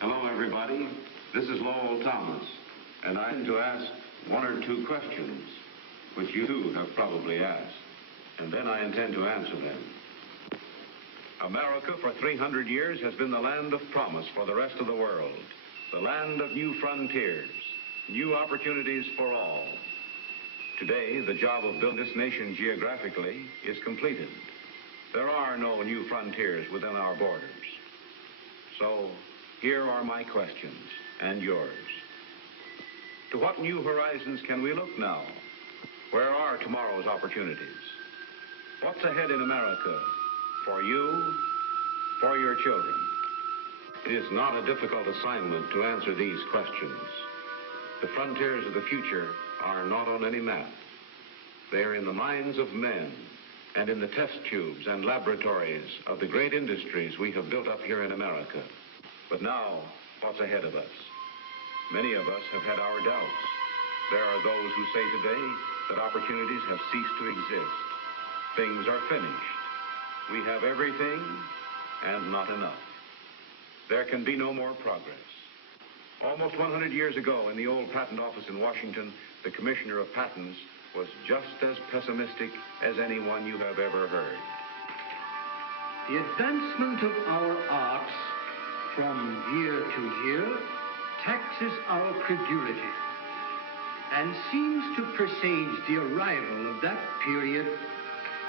Hello, everybody. This is Lowell Thomas, and I intend to ask one or two questions, which you too have probably asked, and then I intend to answer them. America for 300 years has been the land of promise for the rest of the world, the land of new frontiers, new opportunities for all. Today, the job of building this nation geographically is completed. There are no new frontiers within our borders. So, here are my questions, and yours. To what new horizons can we look now? Where are tomorrow's opportunities? What's ahead in America for you, for your children? It is not a difficult assignment to answer these questions. The frontiers of the future are not on any map. They are in the minds of men and in the test tubes and laboratories of the great industries we have built up here in America. But now, what's ahead of us? Many of us have had our doubts. There are those who say today that opportunities have ceased to exist. Things are finished. We have everything and not enough. There can be no more progress. Almost 100 years ago in the old patent office in Washington, the Commissioner of Patents was just as pessimistic as anyone you have ever heard. The advancement of our arts from year to year taxes our credulity and seems to presage the arrival of that period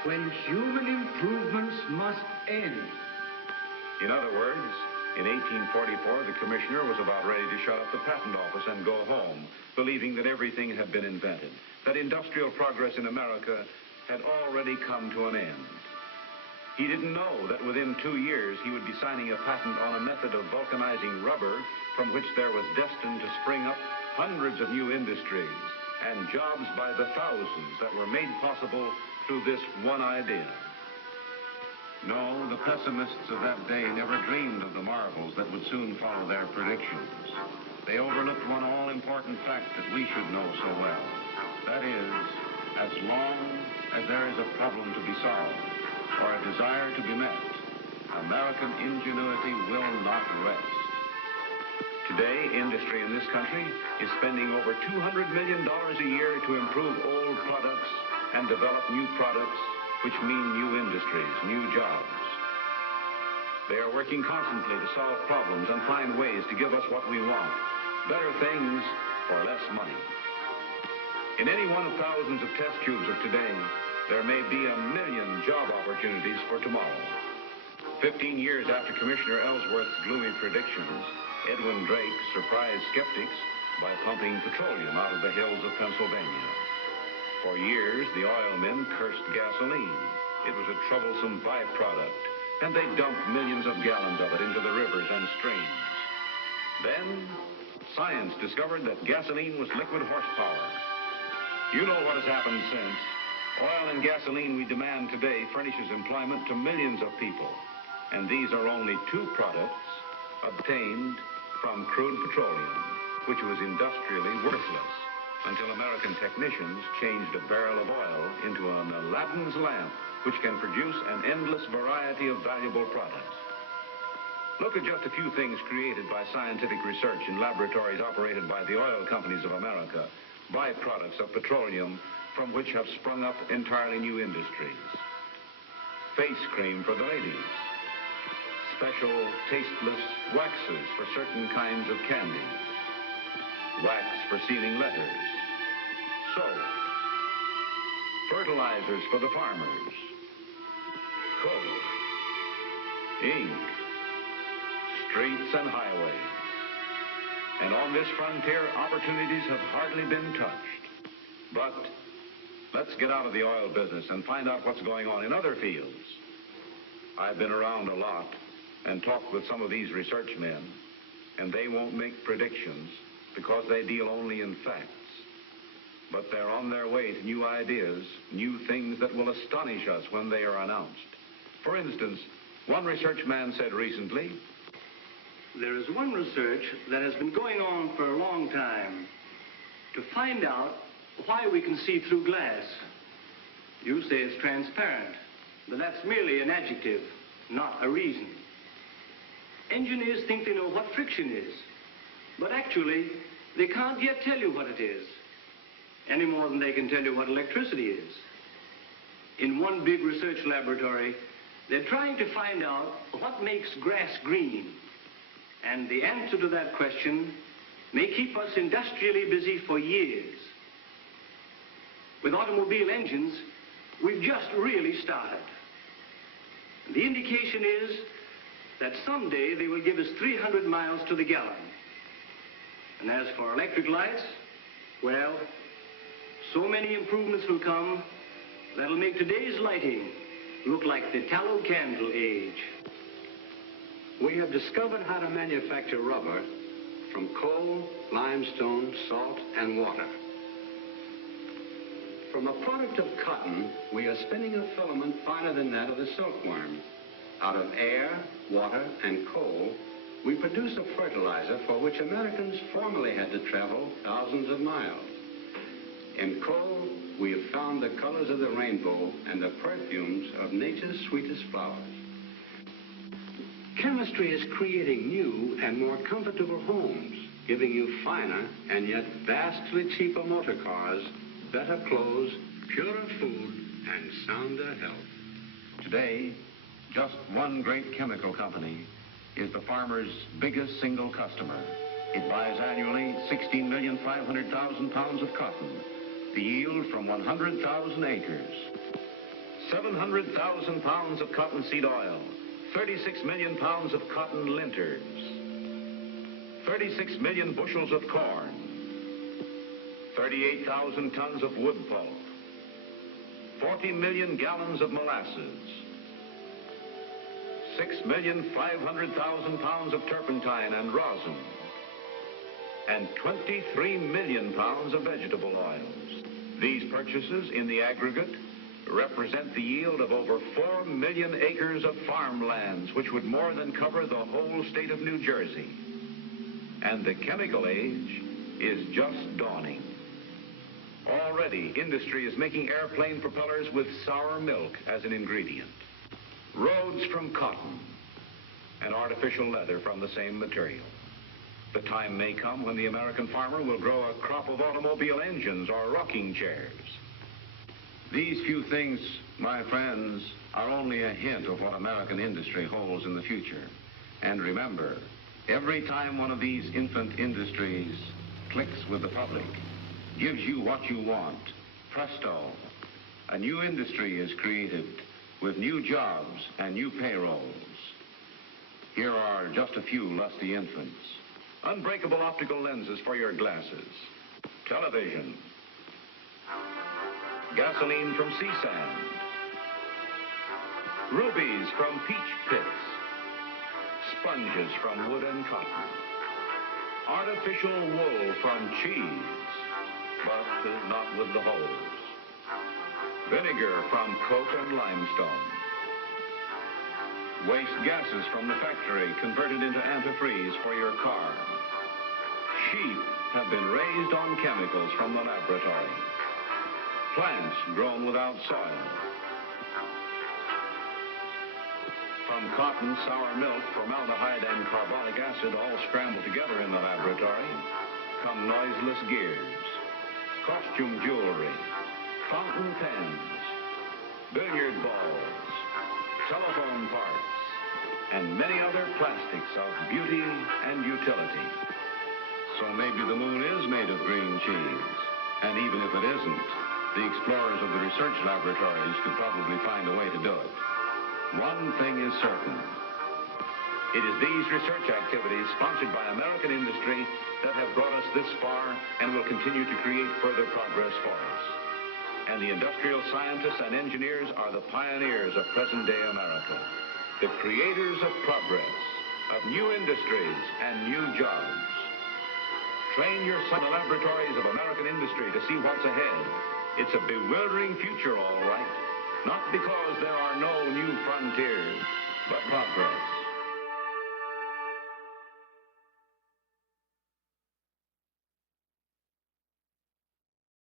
when human improvements must end. In other words, in 1844, the commissioner was about ready to shut up the patent office and go home, believing that everything had been invented, that industrial progress in America had already come to an end. He didn't know that within 2 years he would be signing a patent on a method of vulcanizing rubber from which there was destined to spring up hundreds of new industries and jobs by the thousands that were made possible through this one idea. No, the pessimists of that day never dreamed of the marvels that would soon follow their predictions. They overlooked one all-important fact that we should know so well. That is, as long as there is a problem to be solved or a desire to be met, American ingenuity will not rest. Today, industry in this country is spending over $200 million a year to improve old products and develop new products, which mean new industries, new jobs. They are working constantly to solve problems and find ways to give us what we want, better things for less money. In any one of thousands of test tubes of today, there may be 1 million job opportunities for tomorrow. 15 years after Commissioner Ellsworth's gloomy predictions, Edwin Drake surprised skeptics by pumping petroleum out of the hills of Pennsylvania. For years, the oil men cursed gasoline. It was a troublesome byproduct, and they dumped millions of gallons of it into the rivers and streams. Then, science discovered that gasoline was liquid horsepower. You know what has happened since. Oil and gasoline we demand today furnishes employment to millions of people, and these are only two products obtained from crude petroleum, which was industrially worthless until American technicians changed a barrel of oil into an Aladdin's lamp, which can produce an endless variety of valuable products. Look at just a few things created by scientific research in laboratories operated by the oil companies of America, byproducts of petroleum from which have sprung up entirely new industries. Face cream for the ladies, special tasteless waxes for certain kinds of candies, wax for sealing letters, soap, fertilizers for the farmers, coke, ink, streets and highways. And on this frontier, opportunities have hardly been touched. But let's get out of the oil business and find out what's going on in other fields. I've been around a lot and talked with some of these research men, and they won't make predictions because they deal only in facts. But they're on their way to new ideas, new things that will astonish us when they are announced. For instance, one research man said recently, There is one research that has been going on for a long time to find out why we can see through glass. You say it's transparent, but that's merely an adjective, not a reason. Engineers think they know what friction is, but actually, they can't yet tell you what it is, any more than they can tell you what electricity is. In one big research laboratory, they're trying to find out what makes grass green. And the answer to that question may keep us industrially busy for years. With automobile engines, we've just really started. The indication is that someday they will give us 300 miles to the gallon. And as for electric lights, well, so many improvements will come that'll make today's lighting look like the tallow candle age. We have discovered how to manufacture rubber from coal, limestone, salt, and water. From a product of cotton, we are spinning a filament finer than that of the silkworm. Out of air, water, and coal, we produce a fertilizer for which Americans formerly had to travel thousands of miles. In coal, we have found the colors of the rainbow and the perfumes of nature's sweetest flowers. Chemistry is creating new and more comfortable homes, giving you finer and yet vastly cheaper motor cars, better clothes, purer food, and sounder health. Today, just one great chemical company is the farmer's biggest single customer. It buys annually 16,500,000 pounds of cotton, the yield from 100,000 acres. 700,000 pounds of cottonseed oil, 36 million pounds of cotton linters, 36 million bushels of corn, 38,000 tons of wood pulp, 40 million gallons of molasses, 6,500,000 pounds of turpentine and rosin, and 23 million pounds of vegetable oils. These purchases in the aggregate represent the yield of over 4 million acres of farmlands, which would more than cover the whole state of New Jersey. And the chemical age is just dawning. Already, industry is making airplane propellers with sour milk as an ingredient, roads from cotton, and artificial leather from the same material. The time may come when the American farmer will grow a crop of automobile engines or rocking chairs. These few things, my friends, are only a hint of what American industry holds in the future. And remember, every time one of these infant industries clicks with the public, gives you what you want, presto, a new industry is created with new jobs and new payrolls. Here are just a few lusty infants. Unbreakable optical lenses for your glasses, television, gasoline from sea sand, rubies from peach pits, sponges from wood and cotton, artificial wool from cheese, but not with the holes, vinegar from coke and limestone, waste gases from the factory converted into antifreeze for your car. Sheep have been raised on chemicals from the laboratory. Plants grown without soil. From cotton, sour milk, formaldehyde, and carbolic acid all scrambled together in the laboratory come noiseless gears, costume jewelry, fountain pens, billiard balls, telephone parts, and many other plastics of beauty and utility. So maybe the moon is made of green cheese. And even if it isn't, the explorers of the research laboratories could probably find a way to do it. One thing is certain. It is these research activities sponsored by American industry that have brought us this far and will continue to create further progress for us. And the industrial scientists and engineers are the pioneers of present-day America, the creators of progress, of new industries and new jobs. Train your son in the laboratories of American industry to see what's ahead. It's a bewildering future, all right. Not because there are no new frontiers, but progress.